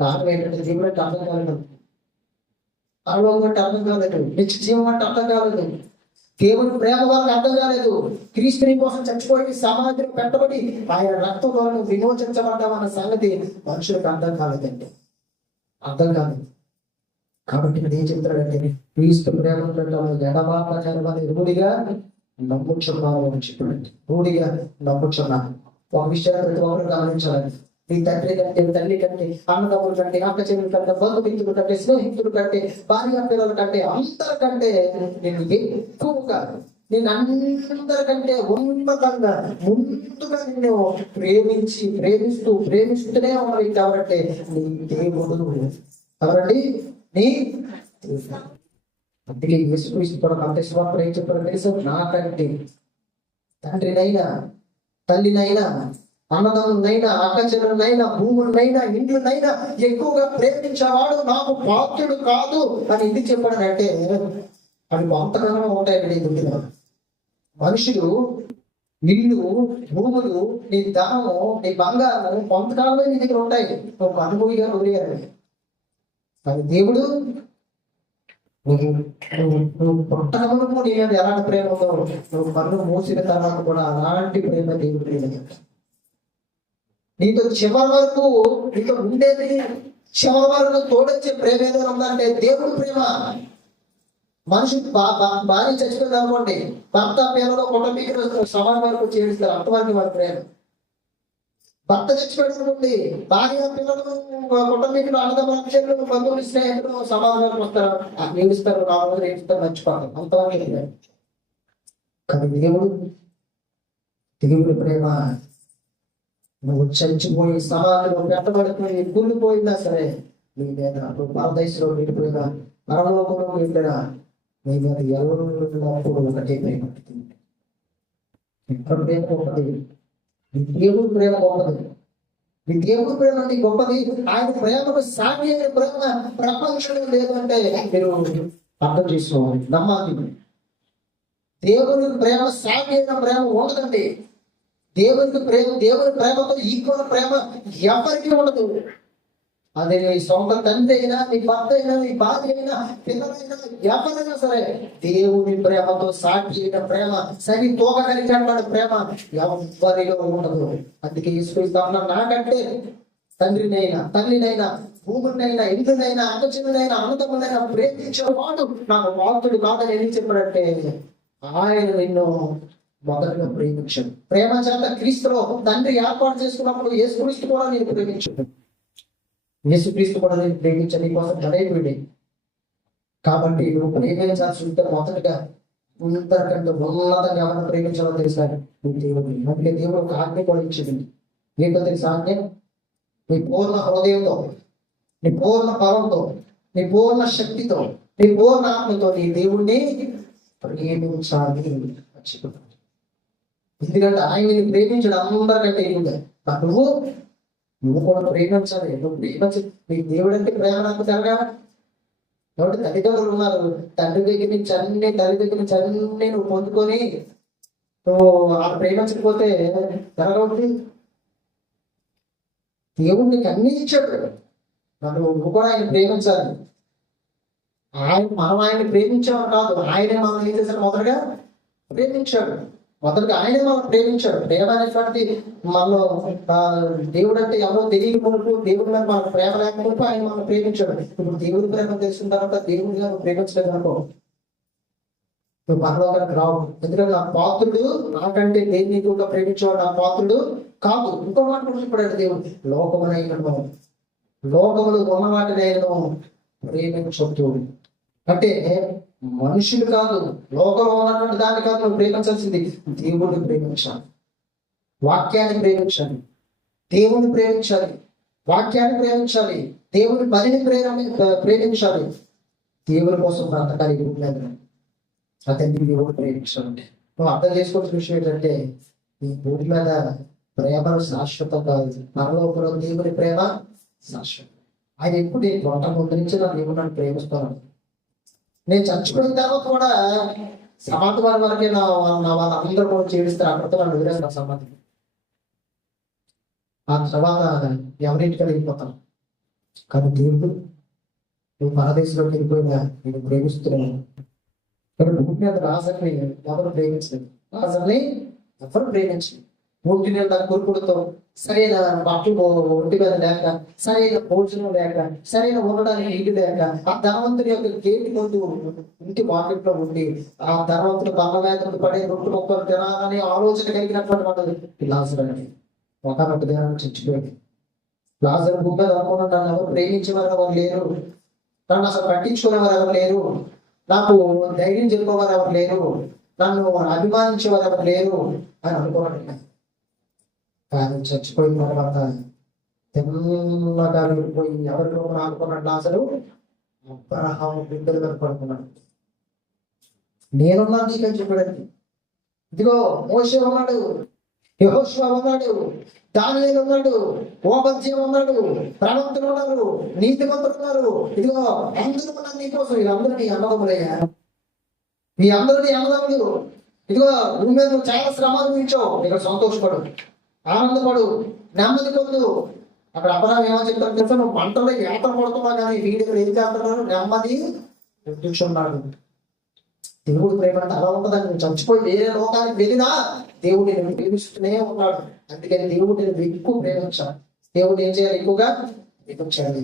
కారణం ఏంటంటే దేవుడు అంటే అర్థం కాలేదు, పరలోకం అంటే అర్థం కాలేదు, నిత్య జీవం అంటే అర్థం కాలేదు, దేవుని ప్రేమ వాళ్ళకి అర్థం కాలేదు. క్రీస్తుని కోసం చచ్చిపోయి సమాధిని పెట్టబడి ఆయన రక్తం ద్వారా విమోచించబడ్డామన్న సంగతి మనుషులకు అర్థం కాలేదండి, అర్థం కాలేదు. కాబట్టి నేను ఏం చెప్తాడంటే క్రీస్తు ప్రేమ ఎడబాపని రూఢిగా నమ్ముచున్నాను అని చెప్పాడండి. రూఢిగా నమ్ముచున్నాను. ఒక విషయాన్ని ప్రతి ఒక్కరు గమనించాలండి. నీ తండ్రి కంటే, తల్లి కంటే, అన్నదమ్ముల కంటే, అక్క చెల్లెల కంటే, బంధుమిత్రుల కంటే, స్నేహితుల కంటే, భార్య పిల్లల కంటే, అందరికంటే నేను ఎక్కువగా, నేను అందరికంటే ఉన్నతంగా ముందుగా నిన్ను ప్రేమిస్తూనే ఉన్నది కాబట్టి నీ దేవుడు. కాబట్టి నీ అందుకే యేసుక్రీస్తు కూడా అంతే స్వార్థం ఏం చెప్పారు తెలుసు? నాకంటే తండ్రినైనా, తల్లినైనా, అన్నదమ్ములనైనా, అక్కచెల్లెలనైనా, భూములనైనా, ఇండ్లనైనా ఎక్కువగా ప్రేమించేవాడు నాకు పాత్రుడు కాదు అని ఎందుకు చెప్పాడంటే అవి కొంతకాలం ఉంటాయండి. గుండెలో మనుషులు, ఇల్లు, భూములు, నీ ధనము, నీ బంగారము కొంతకాలమే నీ దగ్గర ఉంటాయి, ఒక అనుభవిగా వదిలేయాలి. కానీ దేవుడు నువ్వు పుట్టకమునకు నీ మీద ఎలాంటి ప్రేమ ఉందో, నువ్వు కన్ను మూసిన తర్వాత కూడా అలాంటి ప్రేమ దేవుడు నీతో చివరి వరకు, నీతో ఉండేది చివరి వరకు తోడొచ్చే ప్రేమ ఏదో ఉందంటే దేవుడు ప్రేమ. మనిషి భార్య చచ్చిపోయింది అనుకోండి, భర్త పిల్లలు కుటుంబీకులు సమానం వరకు చేస్తారు, అంతవరకు వారి ప్రేమ. భర్త చచ్చిపోయాడు అనుకోండి, భార్య పిల్లలు కుటుంబీకులు అన్నదమ్ములు బంధువులు స్నేహితులు సమానం వరకు వస్తారు, ఏడుస్తారు, 4 రోజులు ఏడుస్తారు, మర్చిపోతారు, అంతవరకు. కానీ దేవుడి ప్రేమ నువ్వు చచ్చిపోయి సమాధిలో పెట్టబడిపోయి కూలిపోయినా సరే నీ మీద, నువ్వు పరదేశంలో వెళ్ళిపోయినా, పరలోకంలో వెళ్ళినా నీ మీద ఎల్లప్పుడూ ఒకటే ప్రేమ. ప్రేమ గొప్పది, దేవుడి ప్రేమ గొప్పది. ఈ దేవుడి ప్రేమ అంటే గొప్పది. ఆయన ప్రేమకు సాటి అయిన ప్రేమ ప్రపంచంలో లేదు అంటే మీరు అర్థం చేసుకోవాలి, నమ్మాలి. దేవుని ప్రేమ సాటి అయిన ప్రేమ ఉండదండి. దేవుని ప్రేమతో ఈక్వల్ ప్రేమ ఎవరికి ఉండదు. అదే నీ సొంత తండ్రి అయినా, నీ భర్త అయినా, నీ భార్య అయినా, పిల్లలైనా, ఎవరైనా సరే దేవుని ప్రేమతో సాటి అయిన ప్రేమ, సరి తోగగలిగినటువంటి ప్రేమ ఎవరిలో ఉండదు. అందుకే యేసుక్రీస్తు నాకంటే తండ్రినైనా, తల్లినైనా, భూములనైనా, ఇంటినైనా, అక్కచిన్నైనా, అన్నదమ్ములైనా ప్రేమించేవాడు నాకు పాత్రుడు కాదని ఎందుకు చెప్పాడంటే ఆయన నిన్ను మొదలుగా ప్రేమించాడు. ప్రేమ చేత క్రీస్తులో తండ్రి ఏర్పాటు చేసుకున్నప్పుడు యేసుక్రీస్తు కూడా నేను ప్రేమించాడు. యేసుక్రీస్తు కూడా నేను ప్రేమించాను, నీ కోసం బలైపోయాడు. కాబట్టి నువ్వు ప్రేమించాల్సి ఉంటే మొదటగా అందరికంటే ఉన్నతంగా ఎవరిని ప్రేమించాలో తెలుసా? నీ దేవుడిని. అందుకే దేవుడు ఒక ఆజ్ఞ కూడా ఇచ్చింది. ఏంటో తెలుసా ఆజ్ఞ? నీ పూర్ణ హృదయంతో, నీ పూర్ణ బలంతో, నీ పూర్ణ శక్తితో, నీ పూర్ణ ఆత్మతో నీ దేవుణ్ణి ప్రేమించాలి మర్చిపోతాను. ఎందుకంటే ఆయన్ని ప్రేమించడం అందరికంటే ఏముంది? నువ్వు కూడా ప్రేమించాలి. నువ్వు ప్రేమించి నీ దేవుడు అంటే ప్రేమ నాకు తెలగా. కాబట్టి తల్లిదండ్రులు ఉన్నారు, తల్లి దగ్గర నుంచి అన్ని నువ్వు పొందుకొని నువ్వు ఆ ప్రేమించకపోతే జరగవుతుంది. దేవుడు నీకు అన్ని ఇచ్చాడు, నువ్వు కూడా ఆయన ప్రేమించాలి. మనం ఆయన్ని ప్రేమించామని కాదు, ఆయనే మనం ఏం చేశాడు? మొదటగా ఆయనే మనం ప్రేమించాడు. ప్రేమ అనేటువంటి మనలో దేవుడు అంటే ఎవరో తెలియని మునుపు, దేవుడి మీద మన ప్రేమ లేక మునుపు ఆయన మనం ప్రేమించాడు. ఇప్పుడు దేవుడి ప్రేమ తెలిసిన తర్వాత దేవుడిగా నువ్వు ప్రేమించలేదు అనుకో, నువ్వు పరలోకానికి రావు. ఎందుకంటే నా పాత్రుడు నాకంటే దేన్ని కూడా ప్రేమించేవాడు నా పాత్రుడు కాదు. ఇంకో మాట కూడా చెప్పాడు దేవుడు, లోకములు ఉన్న వాటినైనా ప్రేమించొద్దు. అంటే మనుషులు కాదు, లోకంలో ఉన్నటువంటి దాన్ని కాదు నువ్వు ప్రేమించాల్సింది, దేవుడిని ప్రేమించాలి, వాక్యాన్ని ప్రేమించాలి, దేవుని ప్రేమించాలి, వాక్యాన్ని ప్రేమించాలి, దేవుని పనిని ప్రేమించాలి, దేవుని కోసం బ్రతకాలి. అతన్ని దేవుడు ప్రేమించాలంటే నువ్వు అర్థం చేసుకోవాల్సిన విషయం ఏంటంటే, ఈ భూమి మీద ప్రేమ శాశ్వతం కాదు, పరలోకంలో దేవుని ప్రేమ శాశ్వతం. ఆయన ఎప్పుడు నేను వంట ముందు నుంచి నా దేవుడు నన్ను ప్రేమిస్తున్నాను. నేను చచ్చిపోయిన తర్వాత కూడా సమాధి వారి వరకే నా వాళ్ళందరూ కూడా జీవిస్తారు. అక్కడితో నన్ను వదిలేస్తారు సమాధి. ఆ తర్వాత ఎవరింటికి వెళ్ళిపోతాను. కానీ దేవుడు నువ్వు పరదేశంలోకి వెళ్ళిపోయినా నేను ప్రేమిస్తున్నాను. కానీ భూమి మీద రాజుని ఎవరు ప్రేమించలేదు, రాజుని ఎవరు ప్రేమించలేదు. ఒంటి మీద కొరుకులతో, సరైన బట్టలు ఒంటి మీద లేక, సరైన భోజనం లేక, సరైన ఉండడానికి ఇల్లు లేక, ఆ ధనవంతుని యొక్క గేటు ముందు ఇంటి మార్కెట్లో ఉండి ఆ ధనవంతుడు బల్లవేదనలు పడే రొట్టు మొక్కలు తినాలని ఆలోచన కలిగినటువంటి వాడు లాజరు అని ఒకనొక దినాన్ని చచ్చిపోయింది. లాజరు భూమి మీద అనుకున్న నన్ను ఎవరు ప్రేమించేవారు ఎవరు లేరు, నన్ను అసలు పట్టించుకునేవారు ఎవరు లేరు, నాకు ధైర్యం చెప్పేవారు ఎవరు లేరు, నన్ను అభిమానించేవారు ఎవరు లేరు అని అనుకోవాలి. కానీ చచ్చిపోయిన తర్వాత తెల్లగా వెళ్ళిపోయి ఎవరిలో అనుకున్నాడు లాజరు? అబ్రహాము బిడ్డలు కనుపడుకున్నాడు. నేనున్నాను నీకని చెప్పాడండి. ఇదిగో మోషే ఉన్నాడు, యెహోషువ ఉన్నాడు, దానియేలు ఉన్నాడు, ఓబద్య ఉన్నాడు, ప్రవక్తలు ఉన్నారు, నీతిమంతులు ఉన్నారు. ఇదిగో అందరూ ఉన్నారు నీకోసం. వీళ్ళందరూ నీ అన్నదమ్ములయ్యా, మీ అందరూ నీ అన్నదమ్ములు. ఇదిగో భూమి మీద నువ్వు చాలా శ్రమ అనుభవించావు, ఇక్కడ సంతోషపడు, ఆనందపడు, నెమ్మది పొందు. అక్కడ అబ్రహాము ఏమని చెప్తారు తెలుసా? నువ్వు పంటలో ఏత పడుతున్నావు కానీ వీడి ఏం చేస్తున్నాడు? నెమ్మది కూర్చున్నాడు. దేవుడు ప్రేమ అంటే అలా ఉంటుందని. నువ్వు చచ్చిపోయి వేరే లోకానికి వెళ్ళినా దేవుడు నేను ప్రేమిస్తూనే ఉన్నాడు. అందుకని దేవుడు నేను ఎక్కువ ప్రేమించాలి. దేవుడు ఏం చేయాలి? ఎక్కువగా ప్రేమించాలి.